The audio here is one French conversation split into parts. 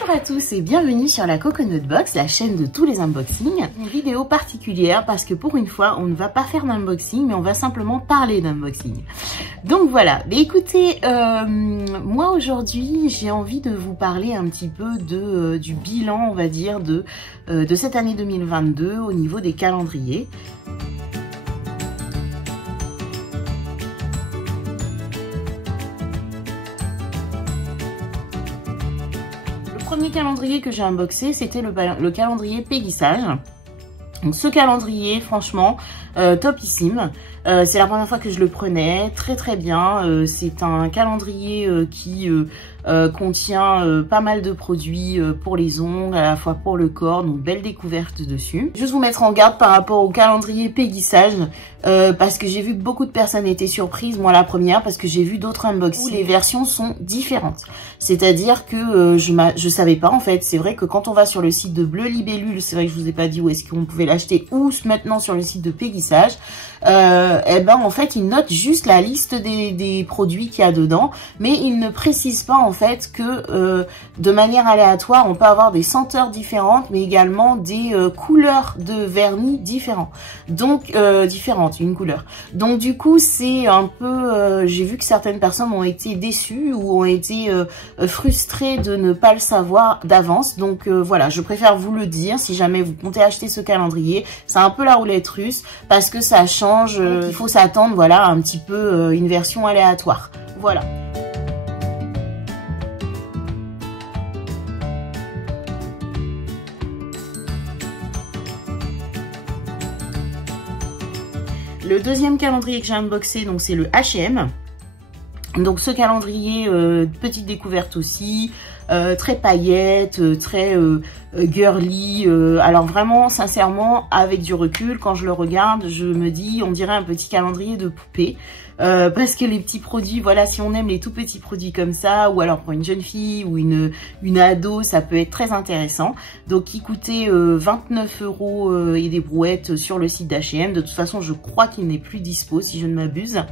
Bonjour à tous et bienvenue sur la Coconut Box, la chaîne de tous les unboxings. Une vidéo particulière parce que pour une fois, on ne va pas faire d'unboxing, mais on va simplement parler d'unboxing. Donc voilà, mais écoutez, moi aujourd'hui, j'ai envie de vous parler un petit peu du bilan, on va dire, de cette année 2022 au niveau des calendriers. Le premier calendrier que j'ai unboxé, c'était le calendrier Peggy-Sage. Donc ce calendrier, franchement, topissime. C'est la première fois que je le prenais, très bien. C'est un calendrier qui contient pas mal de produits pour les ongles, à la fois pour le corps, donc belle découverte dessus. Juste vous mettre en garde par rapport au calendrier Peggy-Sage, parce que j'ai vu que beaucoup de personnes étaient surprises, moi la première, parce que j'ai vu d'autres unboxings où les versions sont différentes. C'est-à-dire que je savais pas en fait. C'est vrai que quand on va sur le site de Bleu Libellule, c'est vrai que je vous ai pas dit où est-ce qu'on pouvait l'acheter, ou maintenant sur le site de Peggy-Sage, et ben en fait ils notent juste la liste des produits qu'il y a dedans, mais ils ne précisent pas en fait que de manière aléatoire on peut avoir des senteurs différentes, mais également des couleurs de vernis différents, donc une couleur. Donc du coup c'est un peu, j'ai vu que certaines personnes ont été déçues ou ont été frustrées de ne pas le savoir d'avance. Donc voilà, je préfère vous le dire si jamais vous comptez acheter ce calendrier. C'est un peu la roulette russe parce que ça change. Il faut s'attendre, voilà, un petit peu une version aléatoire. Voilà. Le deuxième calendrier que j'ai unboxé, donc c'est le H&M. Donc ce calendrier, petite découverte aussi, très paillettes, très girly. Alors vraiment, sincèrement, avec du recul, quand je le regarde, je me dis, on dirait un petit calendrier de poupée. Parce que les petits produits, voilà, si on aime les tout petits produits comme ça, ou alors pour une jeune fille ou une ado, ça peut être très intéressant. Donc il coûtait 29 € et des brouettes sur le site d'H&M. De toute façon, je crois qu'il n'est plus dispo si je ne m'abuse.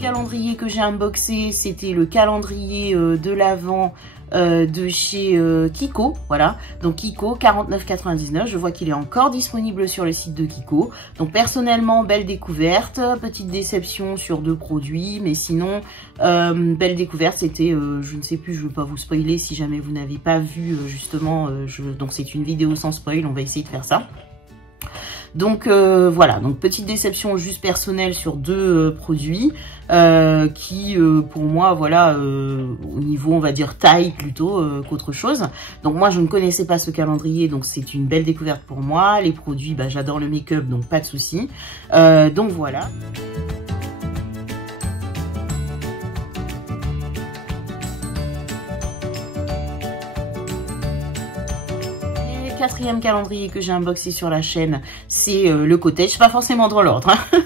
Calendrier que j'ai unboxé, c'était le calendrier de l'Avent de chez Kiko, voilà. Donc Kiko, 49,99 €. Je vois qu'il est encore disponible sur le site de Kiko. Donc personnellement, belle découverte. Petite déception sur deux produits, mais sinon belle découverte. C'était, je ne sais plus, je ne veux pas vous spoiler si jamais vous n'avez pas vu justement. Donc c'est une vidéo sans spoil. On va essayer de faire ça. Donc voilà, donc petite déception juste personnelle sur deux produits qui pour moi, voilà, au niveau on va dire taille plutôt qu'autre chose. Donc moi je ne connaissais pas ce calendrier, donc c'est une belle découverte pour moi. Les produits, bah, j'adore le make-up, donc pas de souci. Donc voilà. Quatrième calendrier que j'ai unboxé sur la chaîne, c'est le Cottage, pas forcément dans l'ordre, hein.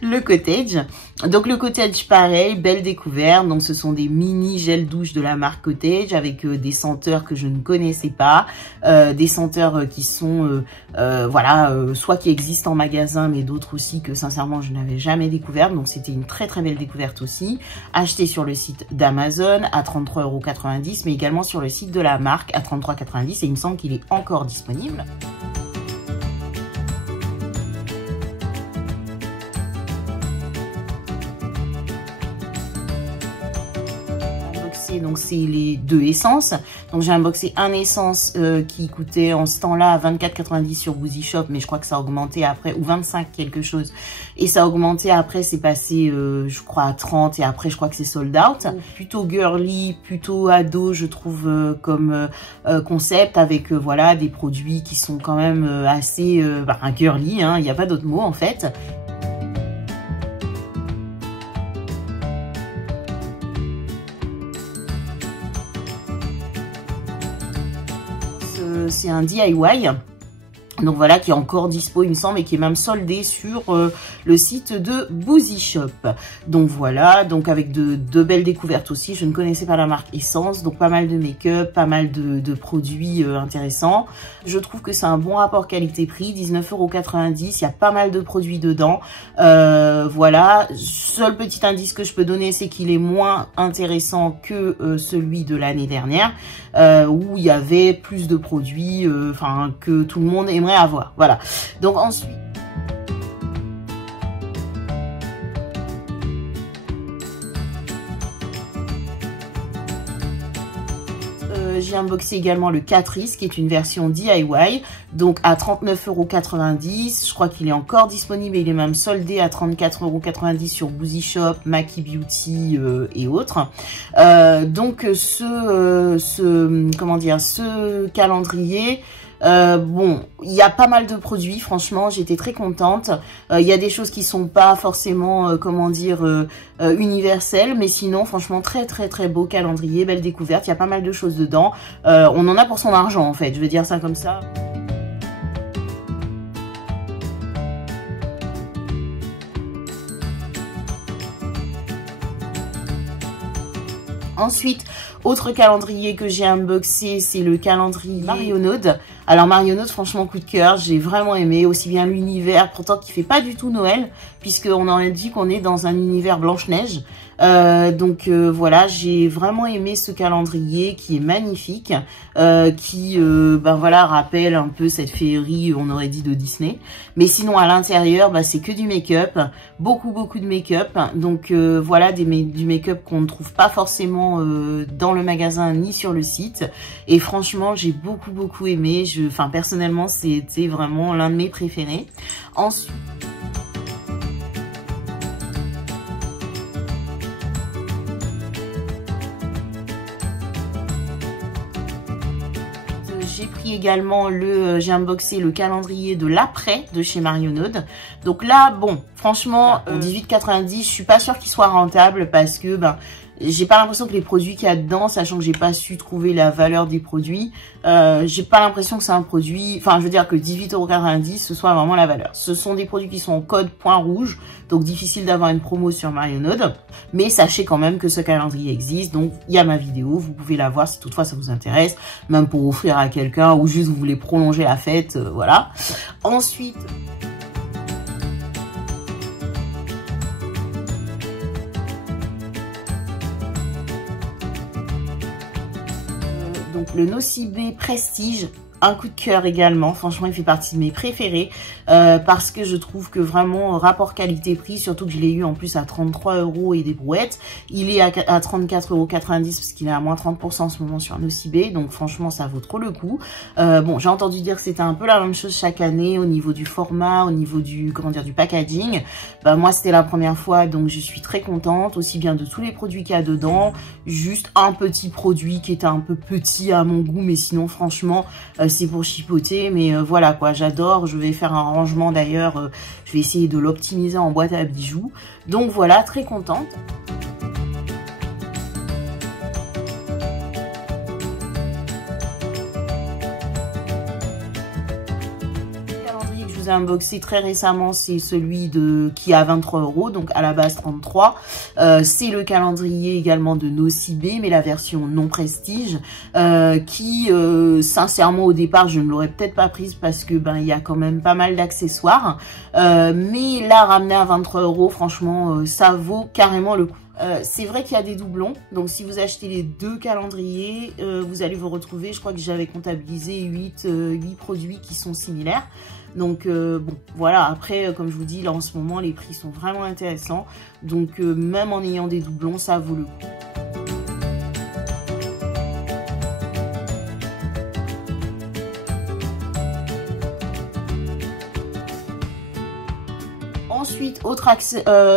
Le Cottage. Donc le Cottage, pareil, belle découverte. Donc ce sont des mini gels douche de la marque Cottage avec des senteurs que je ne connaissais pas, des senteurs qui sont voilà, soit qui existent en magasin, mais d'autres aussi que sincèrement je n'avais jamais découvert. Donc c'était une très belle découverte aussi, acheté sur le site d'Amazon à 33,90 €, mais également sur le site de la marque à 33,90 € et il me semble qu'il est encore disponible. Donc c'est les deux essences. Donc j'ai unboxé un essence qui coûtait en ce temps-là 24,90 € sur Woozy Shop, mais je crois que ça a augmenté après, ou 25 quelque chose, et ça a augmenté après, c'est passé je crois à 30, et après je crois que c'est sold out. Plutôt girly, plutôt ado je trouve comme concept, avec voilà des produits qui sont quand même assez girly, hein, il n'y a pas d'autre mot en fait. C'est un DIY. Donc voilà, qui est encore dispo, il me semble, et qui est même soldé sur le site de Boozy Shop. Donc voilà, donc avec de belles découvertes aussi. Je ne connaissais pas la marque Essence, donc pas mal de make-up, pas mal de produits intéressants. Je trouve que c'est un bon rapport qualité-prix, 19,90 €. Il y a pas mal de produits dedans. Voilà, seul petit indice que je peux donner, c'est qu'il est moins intéressant que celui de l'année dernière, où il y avait plus de produits, enfin que tout le monde aimerait avoir. Voilà. Donc ensuite, j'ai unboxé également le Catrice, qui est une version DIY, donc à 39,90 €. Je crois qu'il est encore disponible et il est même soldé à 34,90 € sur Boozy Shop, Maki Beauty et autres. Donc comment dire, ce calendrier, bon, il y a pas mal de produits, franchement, j'étais très contente. Il y a des choses qui sont pas forcément, comment dire, universelles, mais sinon, franchement, très beau calendrier, belle découverte. Il y a pas mal de choses dedans. On en a pour son argent, en fait, je vais dire ça comme ça. Ensuite, autre calendrier que j'ai unboxé, c'est le calendrier Marionaude. Alors Marionaude, franchement, coup de cœur, j'ai vraiment aimé, aussi bien l'univers, pourtant qui fait pas du tout Noël, puisqu'on aurait dit qu'on est dans un univers Blanche-Neige. Voilà, j'ai vraiment aimé ce calendrier qui est magnifique, qui ben voilà, rappelle un peu cette féerie, on aurait dit, de Disney. Mais sinon à l'intérieur, bah, c'est que du make-up, beaucoup de make-up. Donc voilà, du make-up qu'on ne trouve pas forcément dans le magasin ni sur le site. Et franchement, j'ai beaucoup aimé. Enfin personnellement, c'était vraiment l'un de mes préférés. Ensuite, j'ai pris également j'ai unboxé le calendrier de l'après de chez Marionaude. Donc là, bon, franchement, 18,90 €, je suis pas sûre qu'il soit rentable parce que, ben, j'ai pas l'impression que les produits qu'il y a dedans, sachant que j'ai pas su trouver la valeur des produits, j'ai pas l'impression que c'est un produit, enfin, je veux dire que 18,90 € ce soit vraiment la valeur. Ce sont des produits qui sont en code point rouge, donc difficile d'avoir une promo sur Marionaude. Mais sachez quand même que ce calendrier existe, donc il y a ma vidéo, vous pouvez la voir si toutefois ça vous intéresse, même pour offrir à quelqu'un ou juste vous voulez prolonger la fête, voilà. Ensuite, donc le Nocibé Prestige, un coup de cœur également, franchement il fait partie de mes préférés parce que je trouve que vraiment rapport qualité-prix, surtout que je l'ai eu en plus à 33 € et des brouettes, il est à 34,90 € parce qu'il est à moins 30% en ce moment sur Nocibé, donc franchement ça vaut trop le coup. Bon, j'ai entendu dire que c'était un peu la même chose chaque année au niveau du format, au niveau du, comment dire, du packaging. Bah, moi c'était la première fois, donc je suis très contente, aussi bien de tous les produits qu'il y a dedans, juste un petit produit qui était un peu petit à mon goût, mais sinon franchement c'est pour chipoter, mais voilà quoi, j'adore. Je vais faire un rangement d'ailleurs, je vais essayer de l'optimiser en boîte à bijoux. Donc voilà, très contente. Unboxé très récemment, c'est celui qui est à 23 €, donc à la base 33. C'est le calendrier également de Nocibé, mais la version non prestige, qui sincèrement au départ je ne l'aurais peut-être pas prise parce que ben il y a quand même pas mal d'accessoires, mais là ramené à 23 €, franchement ça vaut carrément le coup. C'est vrai qu'il y a des doublons, donc si vous achetez les deux calendriers, vous allez vous retrouver, je crois que j'avais comptabilisé 8 produits qui sont similaires. Donc bon, voilà, après, comme je vous dis, là en ce moment, les prix sont vraiment intéressants. Donc même en ayant des doublons, ça vaut le coup. Ensuite, autre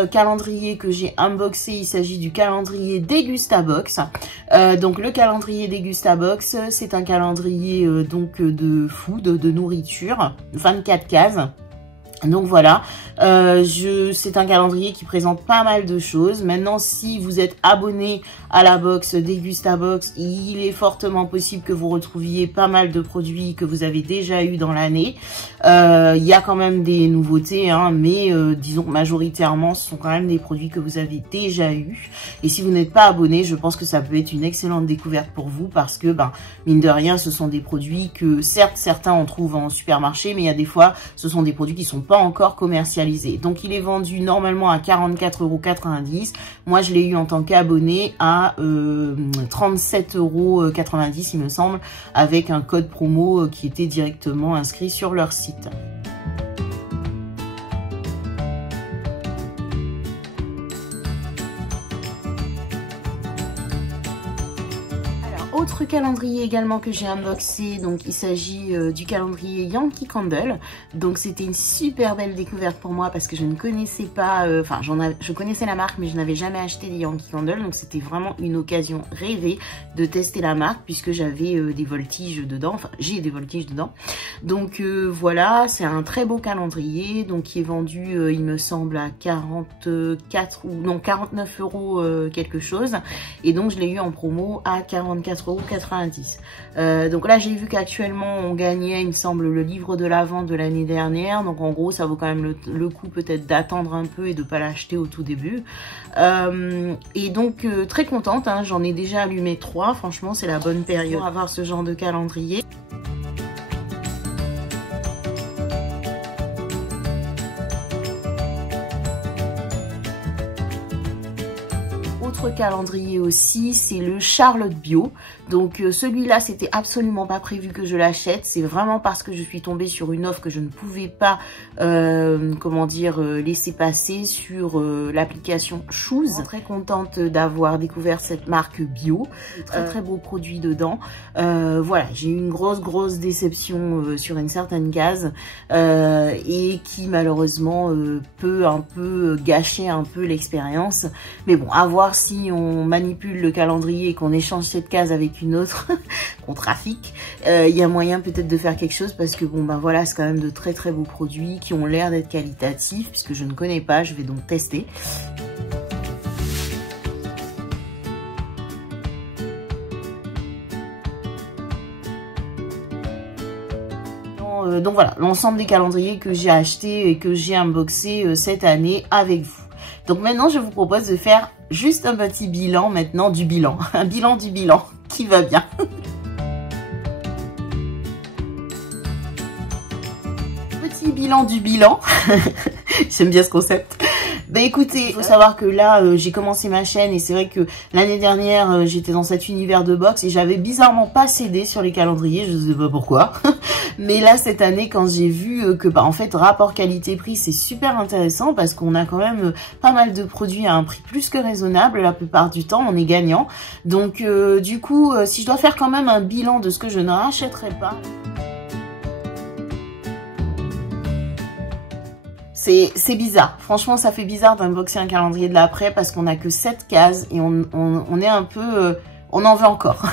calendrier que j'ai unboxé, il s'agit du calendrier Degustabox. Donc le calendrier Degustabox, c'est un calendrier donc de food, de nourriture, 24 cases. Donc voilà, c'est un calendrier qui présente pas mal de choses. Maintenant, si vous êtes abonné à la box Degustabox, il est fortement possible que vous retrouviez pas mal de produits que vous avez déjà eu dans l'année. Il y a quand même des nouveautés, hein, mais disons que majoritairement, ce sont quand même des produits que vous avez déjà eu. Et si vous n'êtes pas abonné, je pense que ça peut être une excellente découverte pour vous parce que, mine de rien, ce sont des produits que, certes, certains on trouve en supermarché, mais il y a des fois, ce sont des produits qui sont pas encore commercialisé. Donc il est vendu normalement à 44,90 €. Moi je l'ai eu en tant qu'abonné à 37,90 € il me semble, avec un code promo qui était directement inscrit sur leur site. Autre calendrier également que j'ai unboxé, donc il s'agit du calendrier Yankee Candle. Donc c'était une super belle découverte pour moi parce que je ne connaissais pas, je connaissais la marque mais je n'avais jamais acheté des Yankee Candle. Donc c'était vraiment une occasion rêvée de tester la marque puisque j'avais des voltiges dedans, enfin j'ai des voltiges dedans. Donc voilà, c'est un très beau calendrier donc qui est vendu il me semble à 49 € quelque chose. Et donc je l'ai eu en promo à 44,90 €. Donc là j'ai vu qu'actuellement on gagnait il me semble le livre de la vente de l'année dernière, donc en gros ça vaut quand même le coup peut-être d'attendre un peu et de pas l'acheter au tout début. Et donc très contente, hein, j'en ai déjà allumé 3, franchement c'est la bonne période pour avoir ce genre de calendrier. Autre calendrier aussi, c'est le Charlotte Bio. Donc celui-là, c'était absolument pas prévu que je l'achète. C'est vraiment parce que je suis tombée sur une offre que je ne pouvais pas, laisser passer sur l'application Choose. Très contente d'avoir découvert cette marque bio. Très beaux produits dedans. Voilà, j'ai eu une grosse déception sur une certaine case et qui malheureusement peut un peu gâcher un peu l'expérience. Mais bon, à voir si on manipule le calendrier et qu'on échange cette case avec une autre, qu'on trafique, il y a moyen peut-être de faire quelque chose parce que bon voilà, c'est quand même de très beaux produits qui ont l'air d'être qualitatifs puisque je ne connais pas, je vais donc tester. Donc voilà, l'ensemble des calendriers que j'ai achetés et que j'ai unboxé cette année avec vous. Donc maintenant, je vous propose de faire juste un petit bilan maintenant du bilan. Un bilan du bilan qui va bien. Petit bilan du bilan. J'aime bien ce concept. Ben écoutez, il faut savoir que là, j'ai commencé ma chaîne et c'est vrai que l'année dernière, j'étais dans cet univers de box et j'avais bizarrement pas cédé sur les calendriers, je sais pas pourquoi. Mais là, cette année, quand j'ai vu que, en fait, rapport qualité-prix, c'est super intéressant parce qu'on a quand même pas mal de produits à un prix plus que raisonnable. La plupart du temps, on est gagnant. Donc, du coup, si je dois faire quand même un bilan de ce que je ne rachèterai pas... C'est bizarre, franchement ça fait bizarre d'unboxer un calendrier de l'après parce qu'on a que 7 cases et on est un peu... on en veut encore.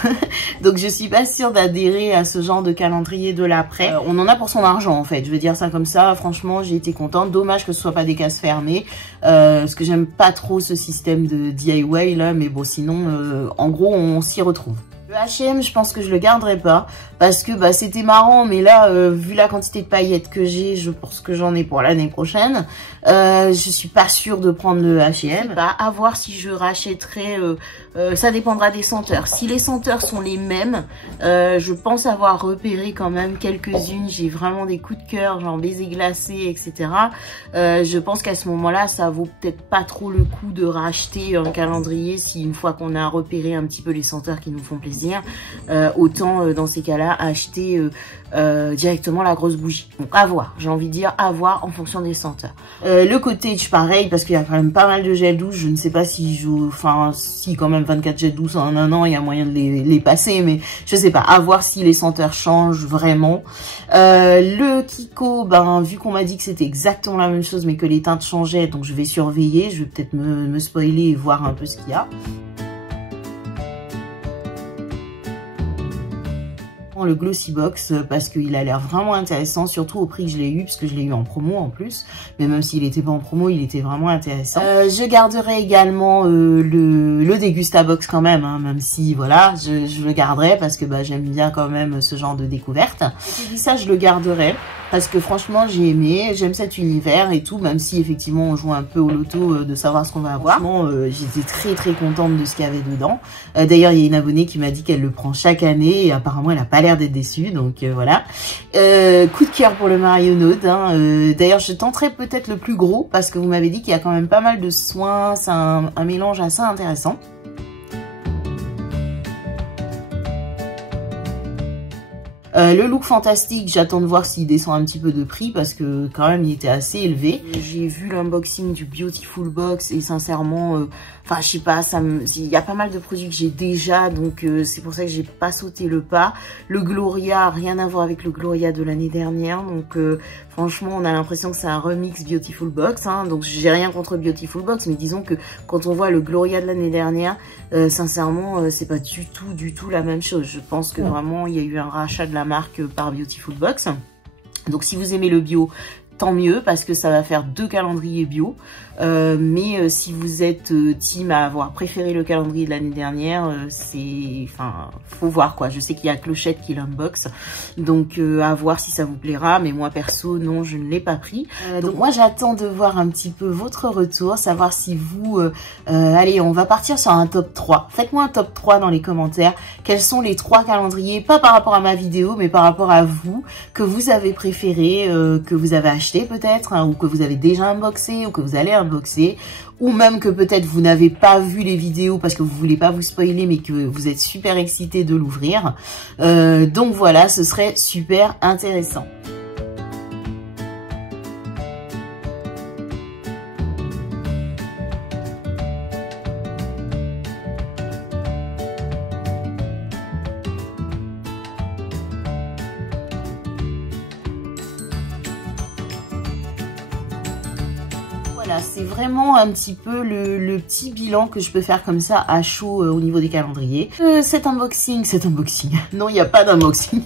Donc je suis pas sûre d'adhérer à ce genre de calendrier de l'après. On en a pour son argent en fait, je veux dire ça comme ça. Franchement j'ai été contente, dommage que ce soit pas des cases fermées. Parce que j'aime pas trop ce système de DIY là, mais bon sinon en gros on s'y retrouve. Le H&M, je pense que je le garderai pas parce que c'était marrant, mais là, vu la quantité de paillettes que j'ai, je pense que j'en ai pour l'année prochaine. Je suis pas sûre de prendre le H&M. À voir si je rachèterai. Ça dépendra des senteurs. Si les senteurs sont les mêmes, je pense avoir repéré quand même quelques-unes. J'ai vraiment des coups de cœur, genre baiser glacé, etc. Je pense qu'à ce moment-là, ça vaut peut-être pas trop le coup de racheter un calendrier si une fois qu'on a repéré un petit peu les senteurs qui nous font plaisir. Autant dans ces cas-là acheter directement la grosse bougie. Donc à voir, j'ai envie de dire à voir en fonction des senteurs. Le cottage pareil parce qu'il y a quand même pas mal de gel douche. Je ne sais pas si si quand même 24 gel douce en un an il y a moyen de les passer, mais je sais pas, à voir si les senteurs changent vraiment. Le Kiko, vu qu'on m'a dit que c'était exactement la même chose mais que les teintes changeaient, donc je vais surveiller, je vais peut-être me spoiler et voir un peu ce qu'il y a. le Glossy Box parce qu'il a l'air vraiment intéressant, surtout au prix que je l'ai eu, parce que je l'ai eu en promo en plus. Mais même s'il n'était pas en promo, il était vraiment intéressant. Je garderai également le Dégusta Box quand même, hein, même si voilà, je le garderai parce que bah, j'aime bien quand même ce genre de découverte. Et ça, je le garderai parce que franchement, j'ai aimé, j'aime cet univers et tout, même si effectivement on joue un peu au loto de savoir ce qu'on va avoir. Franchement, j'étais très contente de ce qu'il y avait dedans. D'ailleurs, il y a une abonnée qui m'a dit qu'elle le prend chaque année et apparemment elle a pas l'air d'être déçue, donc voilà. Coup de cœur pour le Marionnaud, hein. D'ailleurs, je tenterai peut-être le plus gros parce que vous m'avez dit qu'il y a quand même pas mal de soins, c'est un mélange assez intéressant. Le look fantastique, j'attends de voir s'il descend un petit peu de prix parce que quand même il était assez élevé. J'ai vu l'unboxing du Beautiful Box et sincèrement, enfin je sais pas, il y a pas mal de produits que j'ai déjà, donc c'est pour ça que j'ai pas sauté le pas. Le Gloria, rien à voir avec le Gloria de l'année dernière, donc franchement on a l'impression que c'est un remix Beautiful Box, hein, donc j'ai rien contre Beautiful Box, mais disons que quand on voit le Gloria de l'année dernière, sincèrement c'est pas du tout la même chose. Je pense que vraiment il y a eu un rachat de la marque par Beautiful Box. Donc si vous aimez le bio, tant mieux parce que ça va faire 2 calendriers bio. Mais si vous êtes team à avoir préféré le calendrier de l'année dernière, enfin, faut voir quoi. Je sais qu'il y a Clochette qui l'unbox, donc à voir si ça vous plaira. Mais moi perso, non, je ne l'ai pas pris. Donc moi, j'attends de voir un petit peu votre retour, savoir si vous, allez, on va partir sur un top 3. Faites-moi un top 3 dans les commentaires. Quels sont les 3 calendriers, pas par rapport à ma vidéo, mais par rapport à vous, que vous avez préféré, que vous avez acheté peut-être, hein, ou que vous avez déjà unboxé, ou que vous allez unboxer, ou même que peut-être vous n'avez pas vu les vidéos parce que vous voulez pas vous spoiler mais que vous êtes super excité de l'ouvrir. Donc voilà, ce serait super intéressant. Voilà, c'est vraiment un petit peu le petit bilan que je peux faire comme ça à chaud au niveau des calendriers. Cet unboxing, non, il n'y a pas d'unboxing.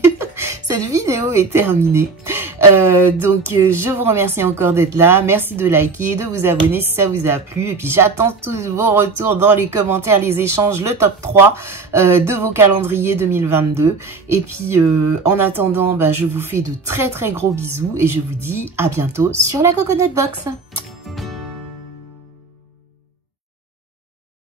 Cette vidéo est terminée. Donc, je vous remercie encore d'être là. Merci de liker, de vous abonner si ça vous a plu. Et puis, j'attends tous vos retours dans les commentaires, les échanges, le top 3 de vos calendriers 2022. Et puis, en attendant, bah, je vous fais de très gros bisous et je vous dis à bientôt sur la Coconut Box.